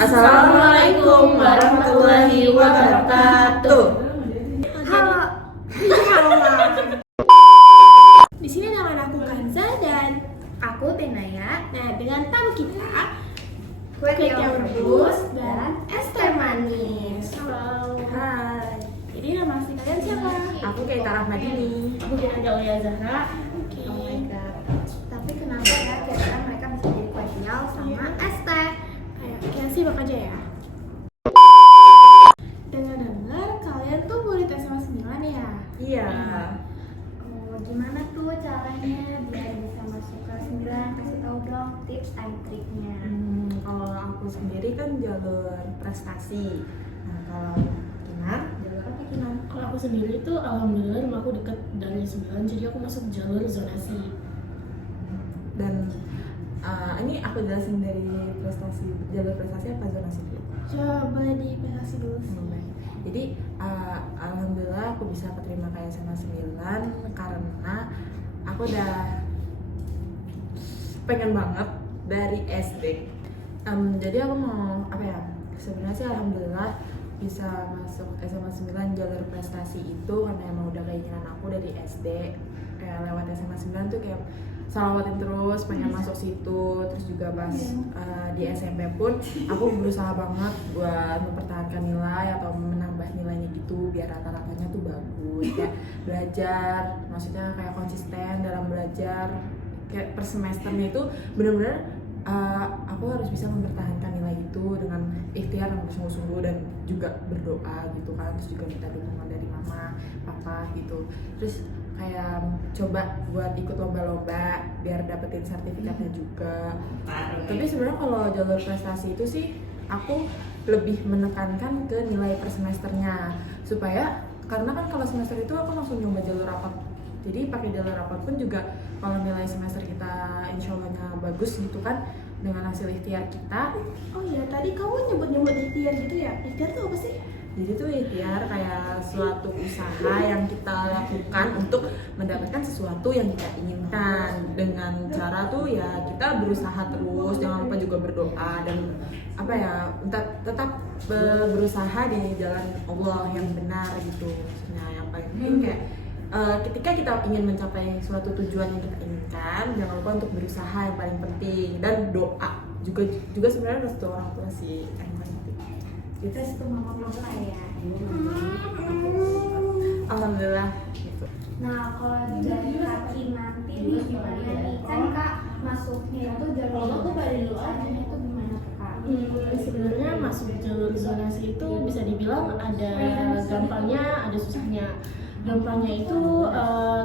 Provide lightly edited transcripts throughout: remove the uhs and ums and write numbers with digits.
Assalamualaikum warahmatullahi wabarakatuh. Halo. Di sini nama aku Kanza dan Aku Tenaya. nah dengan tamu kita Kue tiaw tiaw rebus rebus dan es teh manis. Halo. Hai. Jadi nama asli kalian siapa? Aku Keita Rahmadini. Aku Dinanda Ulia Zahra. Oke. Oh my god. Tapi kenapa ya kira-kira mereka bisa jadi kue tiaw sama es teh? Ayo kita simak aja ya. Dengar-dengar kalian tuh murid SMA 9 ya? Iya. Oh, gimana tuh caranya biar bisa masuk kelas 9? Kasih tahu dong tips and triknya. Kalau aku sendiri kan jalur prestasi. Nah, kalau Kinar, jalur apa Kinar? Kalau aku sendiri tuh alhamdulillah rumah aku dekat dari 9, jadi aku masuk jalur zonasi. Dan ini aku jelasin dari jalur prestasi apa zonasi dulu? Coba dipelajari dulu sih. Jadi alhamdulillah aku bisa keterima ke SMA 9 karena aku udah pengen banget dari SD. Jadi aku mau apa ya? Sebenarnya sih alhamdulillah bisa masuk SMA 9 jalur prestasi itu karena emang udah keinginan aku dari SD. Kayak lewat SMA 9 tuh kayak salawatin terus pengen masuk situ. Terus juga pas di SMP pun aku berusaha banget buat mempertahankan nilai atau menambah nilainya gitu biar rata-ratanya tuh bagus. Kayak belajar, maksudnya kayak konsisten dalam belajar. Kayak per semesternya itu bener-bener aku harus bisa mempertahankan nilai itu dengan ikhtiar yang bersungguh-sungguh dan juga berdoa gitu kan. Terus juga minta dukungan dari mama, papa gitu. Terus kayak coba buat ikut lomba-lomba biar dapetin sertifikatnya juga. Tapi sebenarnya kalau jalur prestasi itu sih aku lebih menekankan ke nilai per semesternya supaya karena kan kalau semester itu aku langsung nyoba jalur rapat. Jadi pakai jalur rapat pun juga kalau nilai semester kita insya Allahnya bagus gitu kan dengan hasil ikhtiar kita. Oh iya, tadi kamu nyebut-nyebut ikhtiar gitu ya? Ikhtiar tuh apa sih? Jadi tuh ikhtiar kayak suatu usaha yang kita lakukan untuk mendapatkan sesuatu yang kita inginkan dengan cara tuh ya kita berusaha terus, jangan lupa juga berdoa dan apa ya tetap berusaha di jalan Allah yang benar gitu. Maksudnya yang paling penting kayak ketika kita ingin mencapai suatu tujuan yang kita inginkan, jangan lupa untuk berusaha yang paling penting dan doa juga sebenarnya restu orang tua sih yang paling penting. Kita itu mama ya. Alhamdulillah gitu. Nah, kalau dari kaki nanti nih gimana nih? Kan Kak masuknya itu jalur zonasinya itu gimana tuh, Kak? Sebenarnya masuk jalur zonasi itu bisa dibilang ada gampangnya, ada susahnya. Gampangnya itu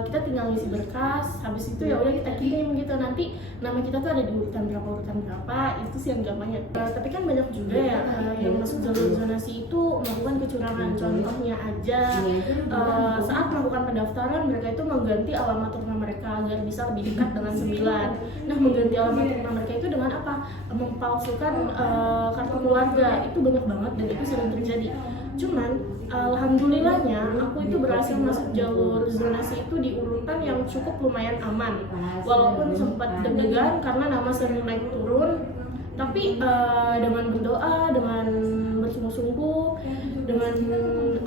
kita tinggal ngisi berkas, habis itu ya udah kita kirim gitu. Nanti nama kita tuh ada di urutan berapa, itu sih yang gampangnya. Tapi kan banyak juga ya yang masuk jalur zonasi itu melakukan kecurangan. Contohnya aja saat melakukan pendaftaran mereka itu mengganti alamat rumah mereka agar bisa lebih dekat dengan 9. Nah, mengganti alamat rumah mereka itu dengan apa? Mempalsukan kartu keluarga. Itu banyak banget dan itu sering terjadi. Cuman alhamdulillahnya aku itu berhasil masuk jalur zonasi itu di urutan yang cukup lumayan aman. Walaupun sempat deg-degan karena nama sering naik turun, tapi dengan berdoa, dengan bersungguh-sungguh, dengan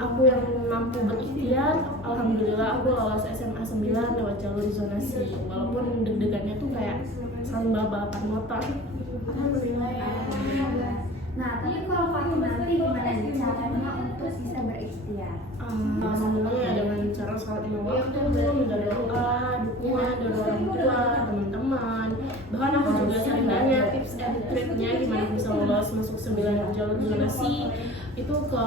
aku yang mampu berikhtiar, alhamdulillah aku lolos SMA 9 lewat jalur zonasi. Walaupun deg-degannya tuh kayak saling balapan motor. Alhamdulillah ya. Nah, tapi kalau Kak nanti gimana nih caranya untuk bisa berikhtiar? Alhamdulillah dengan cara sholat lima waktu, minta doa, dukungan dari orang tua, teman-teman. Bahkan aku juga sering nanya tips and triknya gimana bisa lolos masuk 9 jalur zonasi itu ke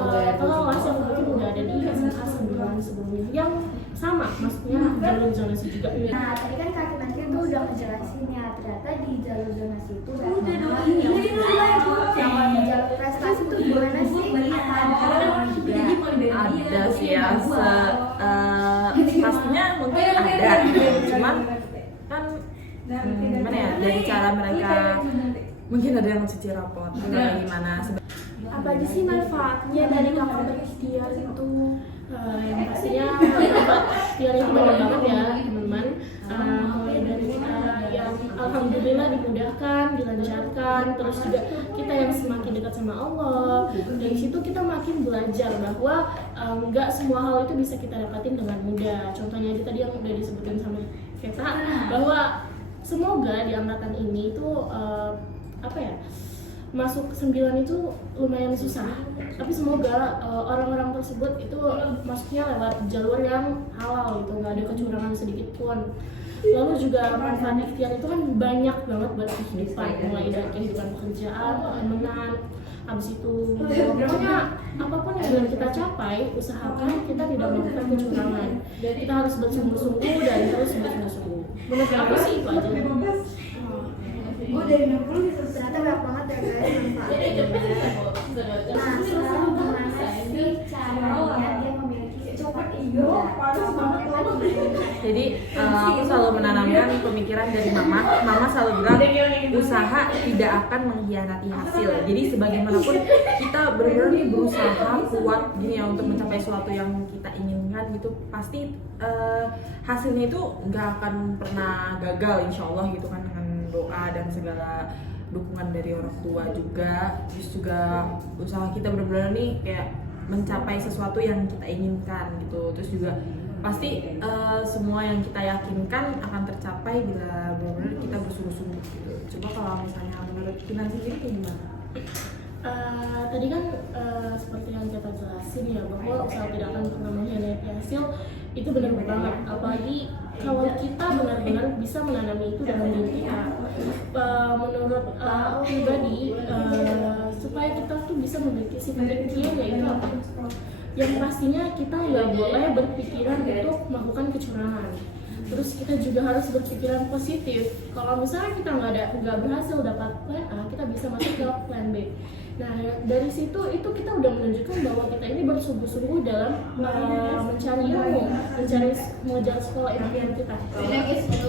kelas yang mungkin udah ada di SMA 9 sebelumnya yang sama masuknya jalur zonasi juga. Nah, tadi kan Kak nanti tuh udah ngejelasin ya, ternyata di jalur zonasi itu kalau di jalur prestasi itu gimana sih? Ada sih ya, pastinya mungkin ada, cuman kan gimana ya, dari cara mereka mungkin ada yang cuci rapot atau gimana. Apa aja sih manfaatnya dari kakak berikhtiar itu? Yang pastinya manfaat ikhtiar itu banyak banget ya teman-teman. Mulai dari kita yang alhamdulillah dimudahkan, dilancarkan, terus juga kita yang semakin dekat sama Allah. Dari situ kita makin belajar bahwa nggak semua hal itu bisa kita dapatin dengan mudah. Contohnya aja tadi yang udah disebutin sama kita, bahwa semoga di angkatan ini tuh apa ya, masuk 9 itu lumayan susah, tapi semoga orang-orang tersebut itu masuknya lewat jalur yang halal gitu, nggak ada kecurangan sedikit pun. Lalu juga manfaat ikhtiar itu kan banyak banget buat kehidupan, mulai dari kehidupan pekerjaan, pertemanan, habis itu pokoknya apapun yang ingin kita capai, usahakan kita tidak melakukan kecurangan. Kita harus bersungguh-sungguh dan terus bersungguh-sungguh. Menurut aku sih itu aja. Gue dari 60 bisa ternyata banyak banget ya guys manfaatnya. Nah sekarang gimana sih caranya dia memiliki sifat ikhtiar? Jadi aku selalu menanamkan pemikiran dari mama selalu bilang usaha tidak akan mengkhianati hasil. Jadi sebagaimanapun kita benar-benar nih berusaha kuat gini ya untuk mencapai sesuatu yang kita inginkan gitu, pasti hasilnya itu nggak akan pernah gagal insya Allah gitu kan, dengan doa dan segala dukungan dari orang tua juga. Terus juga usaha kita benar-benar nih kayak mencapai sesuatu yang kita inginkan gitu. Terus juga pasti semua yang kita yakinkan akan tercapai bila benar-benar kita bersungguh-sungguh gitu. Coba kalau misalnya menurut Kinan sendiri kayak gimana? Tadi kan seperti yang kita jelasin ya, bahwa usaha tidak akan pernah mengkhianati hasil. Itu benar banget, apalagi kalau kita benar-benar bisa menanami itu dalam diri kita. Menurut aku pribadi, supaya kita tuh bisa memiliki sifat ikhtiar, yaitu apa? Yang pastinya kita nggak boleh berpikiran untuk melakukan kecurangan. Terus kita juga harus berpikiran positif. Kalau misalnya kita nggak berhasil dapat plan A, kita bisa masuk ke plan B. Nah dari situ itu kita udah menunjukkan bahwa kita ini bersungguh-sungguh dalam mencari ilmu, mengejar sekolah impian kita.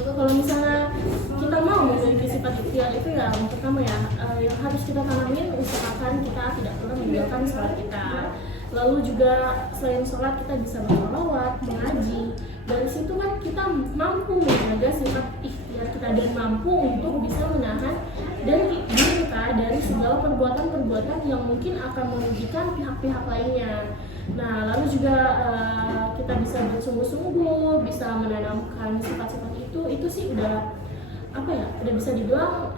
Kalau misalnya kita mau memiliki sifat ikhtiar itu ya, yang pertama ya yang harus kita tanamin, usahakan kita tidak pernah meninggalkan sholat kita. Lalu juga selain sholat kita bisa bersolawat, mengaji. Dari situ kan kita mampu menjaga sifat ikhtiar kita dan mampu untuk bisa menahan dari diri kita dari segala perbuatan-perbuatan yang mungkin akan merugikan pihak-pihak lainnya. Nah, lalu juga kita bisa bersungguh-sungguh, bisa menanamkan sifat-sifat itu sih udah apa ya? Udah bisa dibilang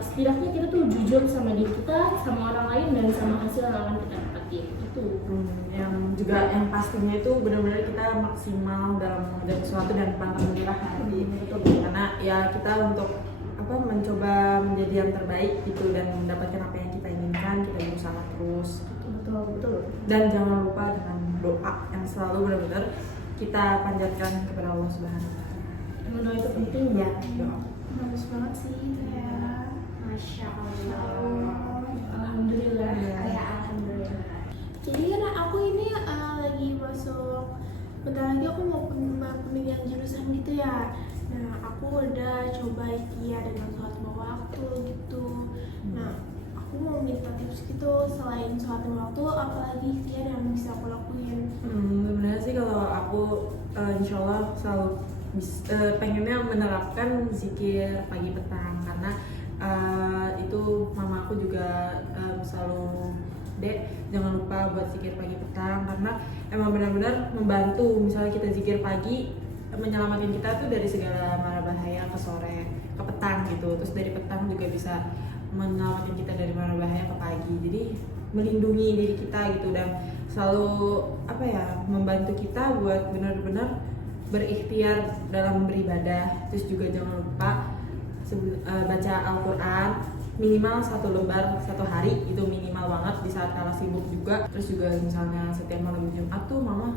setidaknya kita tuh jujur sama diri kita, sama orang lain, dan sama hasil yang akan kita dapatin itu. Yang juga yang pastinya itu benar-benar kita maksimal dalam mengerjakan sesuatu dan pantang menyerah karena ya kita untuk mencoba menjadi yang terbaik gitu dan mendapatkan apa yang kita inginkan, kita berusaha terus. Betul. Dan jangan lupa dengan doa yang selalu benar-benar kita panjatkan kepada Allah Subhanahu wa Ta'ala. Doa itu penting ya. Doa. Bagus banget sih itu ya. Masya Allah. Alhamdulillah. Ya alhamdulillah. Jadi kan aku ini lagi masuk, bentar lagi aku mau pemilihan jurusan gitu ya. Nah aku udah coba ikhtiar dengan sholat lima waktu gitu. Nah aku mau minta tips gitu, selain sholat lima waktu apalagi ikhtiar yang bisa aku lakuin. Sebenarnya sih kalau aku insya Allah selalu pengennya menerapkan zikir pagi petang, karena itu mama aku juga selalu, Dek, jangan lupa buat zikir pagi petang, karena emang benar-benar membantu. Misalnya kita zikir pagi, menyelamatkan kita tuh dari segala mara bahaya ke sore, ke petang gitu. Terus dari petang juga bisa menyelamatkan kita dari mara bahaya ke pagi. Jadi melindungi diri kita gitu, dan selalu membantu kita buat benar-benar berikhtiar dalam beribadah. Terus juga jangan lupa baca Al-Quran minimal 1 lembar 1 hari, itu minimal banget di saat kala sibuk juga. Terus juga misalnya setiap malam Jumat tuh mama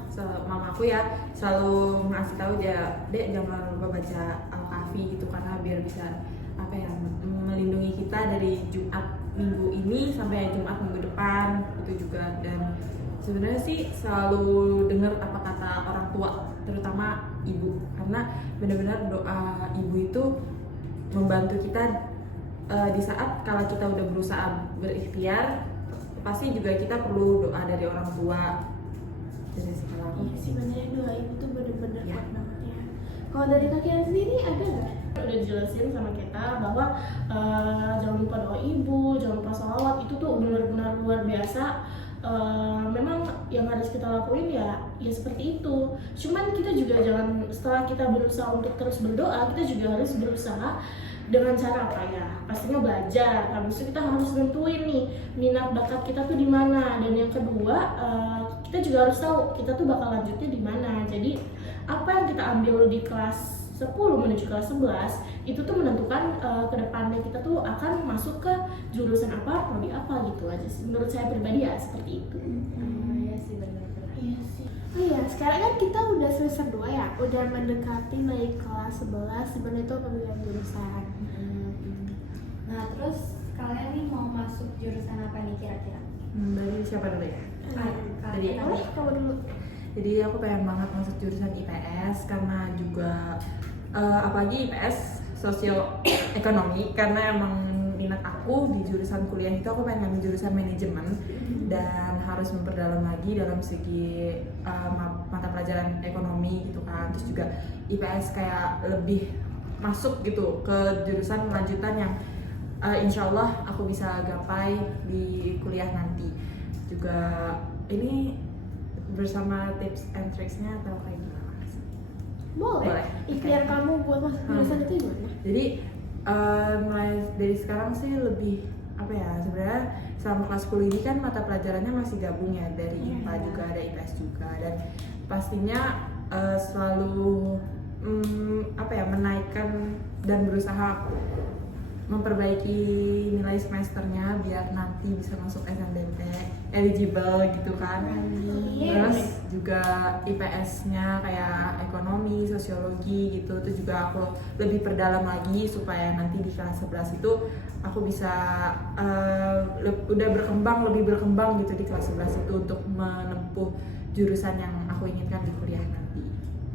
aku ya selalu ngasih tahu dia, Dek, jangan lupa baca Al-Kahfi gitu, karena biar bisa melindungi kita dari Jumat minggu ini sampai Jumat minggu depan itu juga. Dan sebenarnya sih selalu dengar apa kata orang tua terutama ibu, karena benar-benar doa ibu itu membantu kita di saat kalau kita udah berusaha berikhtiar, pasti juga kita perlu doa dari orang tua. Jadi sekarang Iya sih, benernya doa ibu tuh bener-bener Ya. kuat banget ya. Kalau dari kalian sendiri ada nggak? Udah dijelasin sama kita bahwa jangan lupa doa ibu, jangan lupa sholawat, itu tuh benar-benar luar biasa. Memang yang harus kita lakuin ya seperti itu. Cuman kita juga jangan, setelah kita berusaha untuk terus berdoa, kita juga harus berusaha dengan cara apa ya? Pastinya belajar. Habis itu kita harus nentuin nih minat bakat kita tuh di mana. Dan yang kedua, kita juga harus tahu kita tuh bakal lanjutnya di mana. Jadi apa yang kita ambil di kelas 10 menuju kelas 11 itu tuh menentukan kedepannya kita tuh akan masuk ke jurusan apa, prodi apa gitu aja sih. Menurut saya pribadi ya seperti itu. iya sih benar-benar. Iya sih. Oh iya, sekarang kan kita udah semester 2 ya, udah mendekati naik kelas 11, sebenarnya itu pemilihan jurusan. Nah terus kalian nih mau masuk jurusan apa nih kira-kira? Dari siapa dulu ya? Jadi Boleh kamu dulu. Jadi aku pengen banget masuk jurusan IPS karena juga apalagi IPS sosioekonomi, karena emang minat aku di jurusan kuliah itu aku pengen ngambil jurusan manajemen dan harus memperdalam lagi dalam segi mata pelajaran ekonomi gitu kan. Terus juga IPS kayak lebih masuk gitu ke jurusan lanjutan yang insya Allah aku bisa gapai di kuliah nanti. Juga ini bersama tips and tricksnya atau kayak gimana sih? Boleh. Ikhtiar kamu buat masuk jurusan itu gimana? Jadi mulai dari sekarang sih lebih apa ya, sebenarnya selama kelas 10 ini kan mata pelajarannya masih gabung ya, dari IPA juga ada IPS juga, dan pastinya selalu apa ya, menaikkan dan berusaha memperbaiki nilai semesternya biar nanti bisa masuk SNMP eligible gitu kan. Terus juga IPS-nya kayak ekonomi, sosiologi gitu, itu juga aku lebih perdalam lagi supaya nanti di kelas 11 itu aku bisa udah lebih berkembang gitu di kelas 11 itu untuk menempuh jurusan yang aku inginkan di kuliah nanti.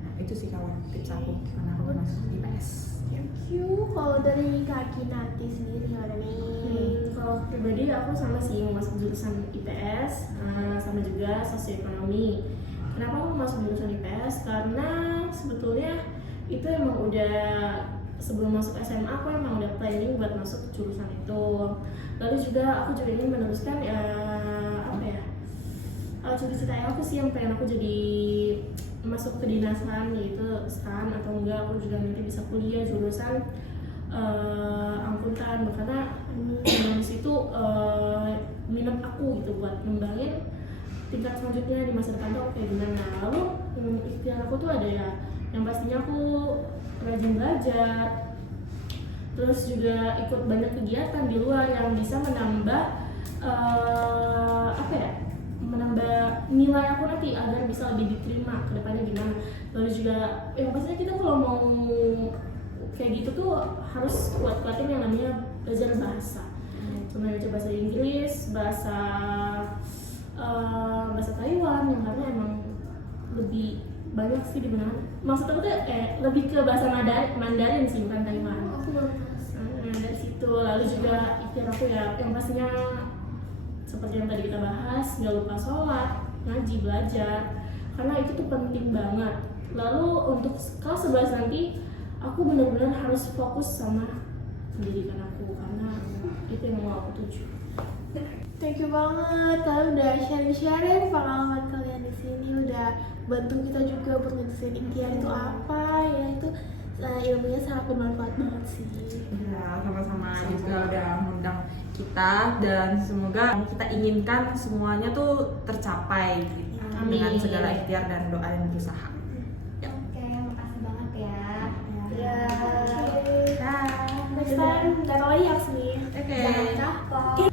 Nah, itu sih kalau tips aku karena aku masuk IPS. Thank you. Kalau dari Kak Kinanti sendiri gimana nih? Kalau pribadi aku sama sih mau masuk jurusan IPS, sama juga sosioekonomi. Kenapa aku masuk jurusan IPS? Karena sebetulnya itu emang udah sebelum masuk SMA aku emang udah planning buat masuk jurusan itu. Lalu juga aku juga ingin meneruskan apa ya, cita-cita aku sih yang pengen aku jadi masuk ke dinasan, yaitu STAN atau enggak aku juga nanti bisa kuliah jurusan angkutan, karena di situ minat aku gitu buat ngembangin tingkat selanjutnya di masa depan tuh kayak gimana. Lalu ikhtiar aku tuh ada ya, yang pastinya aku rajin belajar, terus juga ikut banyak kegiatan di luar yang bisa menambah apa ya, menambah nilai aku nanti agar bisa lebih diterima ke depannya gimana. Lalu juga yang pastinya kita kalau mau kayak gitu tuh harus kuat-kuatin yang namanya belajar bahasa. Cuma baca bahasa Inggris, bahasa Taiwan, yang karena emang lebih banyak sih di mana. Maksud aku tuh lebih ke bahasa Mandarin sih, bukan Taiwan. Dari situ. Lalu juga ikhtiar aku ya yang pastinya seperti yang tadi kita bahas, nggak lupa sholat, ngaji, belajar, karena itu tuh penting banget. Lalu untuk kelas 11 nanti aku benar-benar harus fokus sama pendidikan aku, karena itu yang mau aku tuju. Thank you banget, kalian udah sharing-sharing pengalaman kalian di sini, udah bantu kita juga buat ngejelasin ikhtiar itu apa ya. Itu ilmunya sangat bermanfaat banget sih. Ya, sama-sama juga udah mengundang kita, dan semoga yang kita inginkan semuanya tuh tercapai gitu, dengan segala ikhtiar dan doa dan berusaha. Oke, makasih banget ya. Ya. Dah. Next time, nggak tahu lagi Aks nih. Oke. Jangan kapok.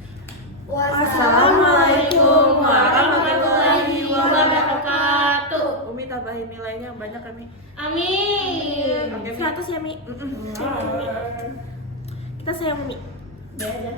Assalamualaikum warahmatullahi wabarakatuh. Umi tambahin nilainya banyak kan nih. Amin. Oke, 100 ya Mi. Kita sayang Mi. Udah aja.